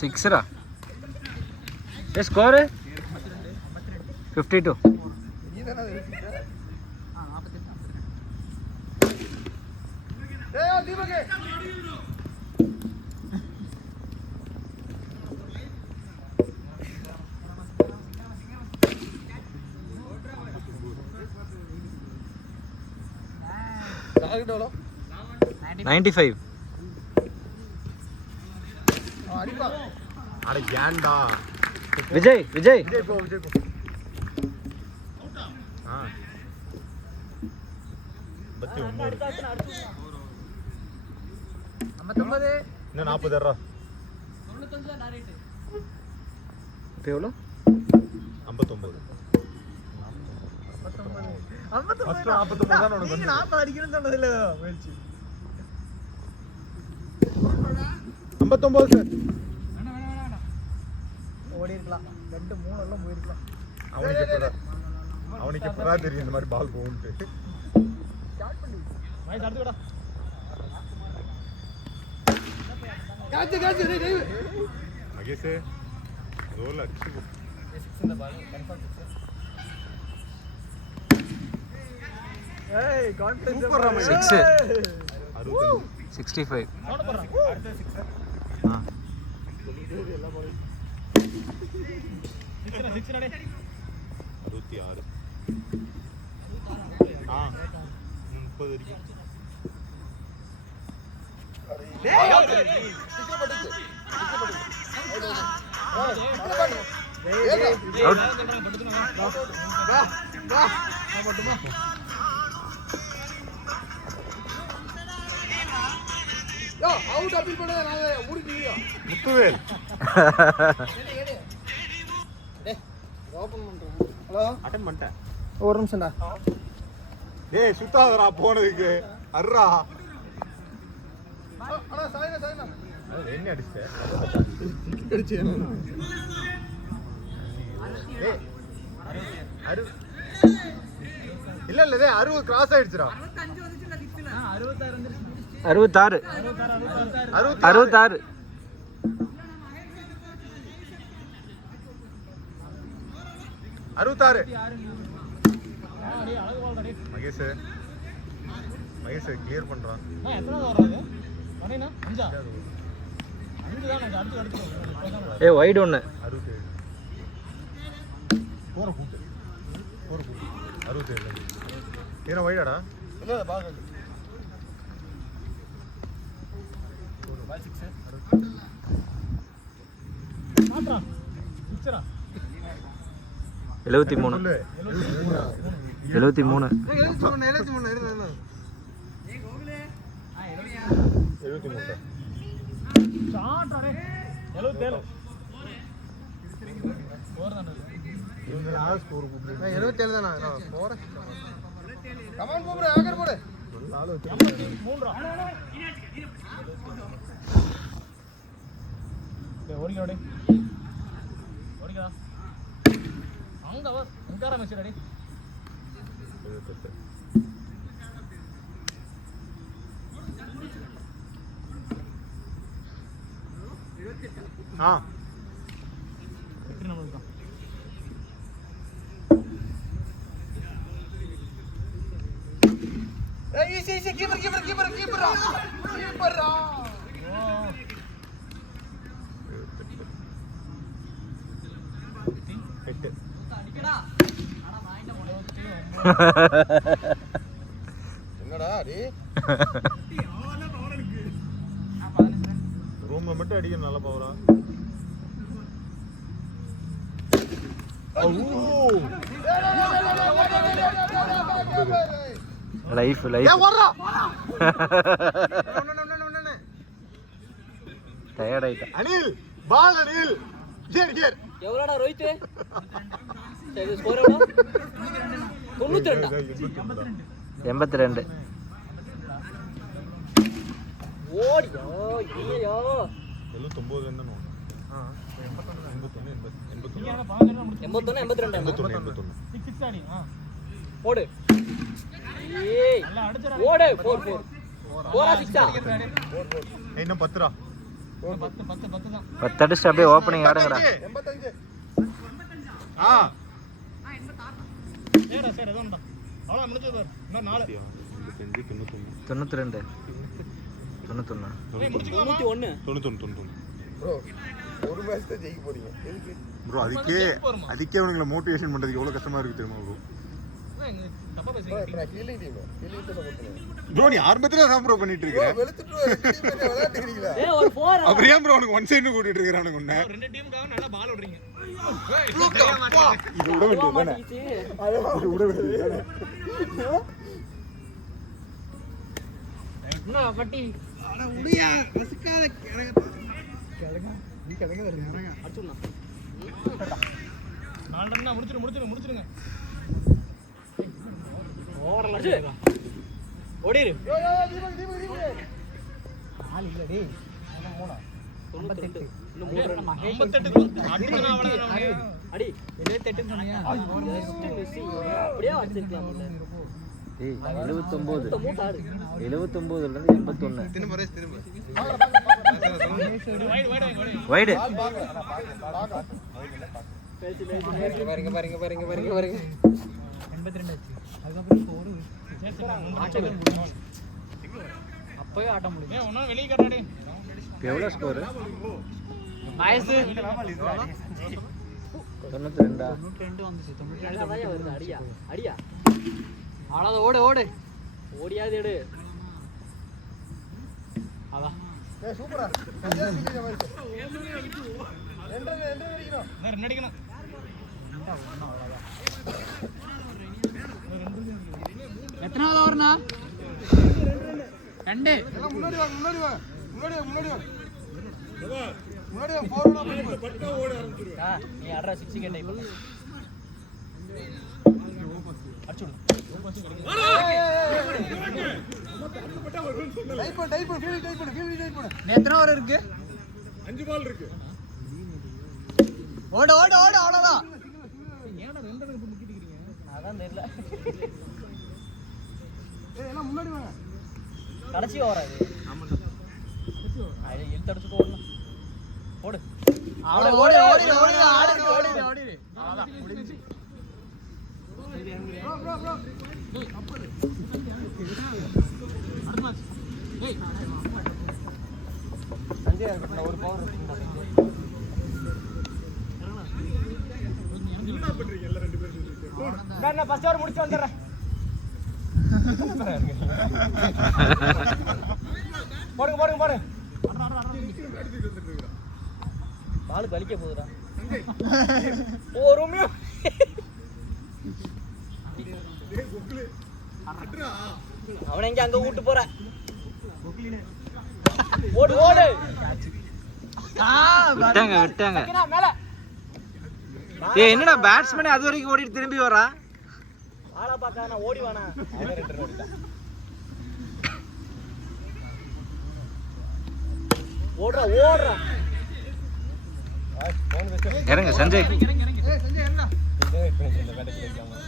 6 score 52. எவ்வளோ? 95. அட ஏன்டா விஜய் விஜய் போ. ஆ 59. இன்னும் 40 ரூபா. இப்போ எவ்வளோ? 59. 40 அடிக்கணும்னு சொன்னதில்ல முயற்சி. 59 சார். ஓடி இருக்கலாம். 2 3 எல்லாம் போயிருக்கலாம். அவனுக்கு எப்படா தெரியும் இந்த மாதிரி பால் போகும்ட்டு. ஸ்டார்ட் பண்ணி மைஸ் அடுத்துடா. காச்சு டேய் மகேஷ் கோல் அடிச்சு 6 இந்த பால் கன்ஃபார்ம் 6. ஏய் கான்ஃபிடன்ஸ் சூப்பர் ராம. 6 65. சவுண்ட் போடுறா. அடுத்து 6. ஆ 6 டேய் 66. ஆ 30 வரைக்கும். முத்துவேல் ஹலோ அட்டெண்ட் பண்ணிட்டேன். ஒரு நிமிஷம்டா. டேய் சுத்தாதடா போனதுக்கு அர்ரா. அண்ணா சாய்னா என்ன அடிச்ச? இல்ல இல்ல டேய் 60 கிராஸ் ஆயிடுச்சுடா. 66. 66. மகேஷ் கிளியர் பண்றான். ஏய் வைட் ஒன்று 67. போற கூட்டு 67. ஏன்னா வைடாடா. இல்ல பால் 6. மாத்ரா 6ரா 73. 73. 73. ஷாட் அடே 77. ஸ்கோர் தானே இவங்க யார் ஸ்கோர் கூப்பிடு? 77 தானா நான் போறேன். கமான் போடு ஆகர் போடு. 83 டேய் ஓடிடா அங்க வா அங்கற மேட்ச் ரெடி. 78. ஆ வெற்றி நமக்கு தான். ஏய் ஈஸி கீப்பர்ரா. ஓ 8. அடிக்கடா. ஆனா வாயிட்ட போடு. என்னடா டேய் ரூம்ல மட்டும் அடிக்க நல்ல பவரா. லைஃப் டயர்ட் ஆயிட்டா. அனில் பால் அனில் ஹியர் எவ்வளோடா ரோஹித்? சரி ஸ்கோர் எவ்வளோ? 92. 82. ஓடியோ இல்லையோ 79 என்ன? 81 82 81. 6 அடி. போடு. ஏய் ஓடு 4 4. போரா சிக்ஸா இன்னும் 10 ரூபா 10 அடிச்சு அப்படியே ஓப்பனிங் ஆடுங்கடா. 85. ஆ சரிடா சரி அதான்டா அவ்வளோ முடிஞ்சது பாரு இன்னும் 4 92 91 91 ப்ரோ ஒரு மேட்ச் தான் ஜெயிக்க போறீங்க எதுக்கு ப்ரோ அதுக்கே அவனுங்களை மோட்டிவேஷன் பண்றதுக்கு எவ்வளவு கஷ்டமா இருக்கு தெரியுமா ப்ரோ? தப்பா பேசுறீங்க நான் கீழே டீம் சப்போர்ட் பண்ணுவேன் ப்ரோ நீ ஆரம்பத்துல தான் ப்ரோ பண்ணிட்டு இருக்க. வெளுத்துட்டு விளையாடுறீங்களா ஏய் ஒரு 4 அப்புறம் ஏன் ப்ரோ உனக்கு ஒன் சைடு கூட்டிட்டு இருக்கானுங்க உன்னை? ரெண்டு டீமுக்காக நல்லா பால் விடுறீங்க இது விட வேண்டியது இது விட வேண்டியது என்ன பட்டி அட உடையா ரசிக்காத கிழங்க நீ கிழங்க வரீங்க அடிச்சுடலாம் 4 ரன் முடிச்சிருங்க அடிச்சு ஓடிரு யோ தீபக் ஆள் இல்ல டேய் நான் போடா 98 இன்னும் 3 ரன் 58 அடிச்சனா அவளே அடி 78 சொன்னியா அப்படியே அடிச்சிருக்கலாம்ல ஏய் 79 மூட்டை ஆடு 79 ல இருந்து 81 திரும்ப ரேஸ் திரும்ப வைடு பாருங்க 82 ஆச்சு அதுக்கப்புறம் ஸ்கோர் அப்பவே ஆட்ட முடியும் ஏன் ஒண்ணா வெளிய கட்டாடே எவ்வளோ ஸ்கோர்? வயசு 92 92 வந்துச்சு 92 அதான் வருது அடியா அவ்வளோ ஓடு ஓடியாது எடு அதான் ஏய் சூப்பரா என்ற அடிக்கணும் அடிக்கணும் எத்தனாவது ஓவர்னா 2 எல்லாம் முன்னாடி வா போறோம் நீ அட்ரா 6 கேட்டை இப்ப அடிச்சுடு டைப் பண்ணு எத்தனை ஓவர் இருக்கு 5 பால் இருக்கு. ஓடு அவ்வளோதான் அதான் தெரியல ஏய் எல்லாம் முன்னாடி வாங்க கடைசி ஓவர் அது அது எடுத்து அடிச்சுட்டு ஓடணும் ஓடு ஓடு ஆடு அவ்வளோதான் முடிஞ்சு ப்ரோ ஒரு பவர் நான் ஃபர்ஸ்ட் ஓவர் முடிச்சு வந்துடுறேன் போடுங்க பாலுக்கு வலிக்க போகுதுடா ஓ ரொம்பியோ அவனை எங்க அங்க விட்டு போற ஓடு விட்டாங்க மேல ஏய் என்னடா பேட்ஸ்மேன் அது வரைக்கும் ஓடிட்டு திரும்பி வரா? ஆளா பாக்க நான் ஓடி வானா ஓடுறா இறங்க சஞ்சய். ஏய் சஞ்சய் என்ன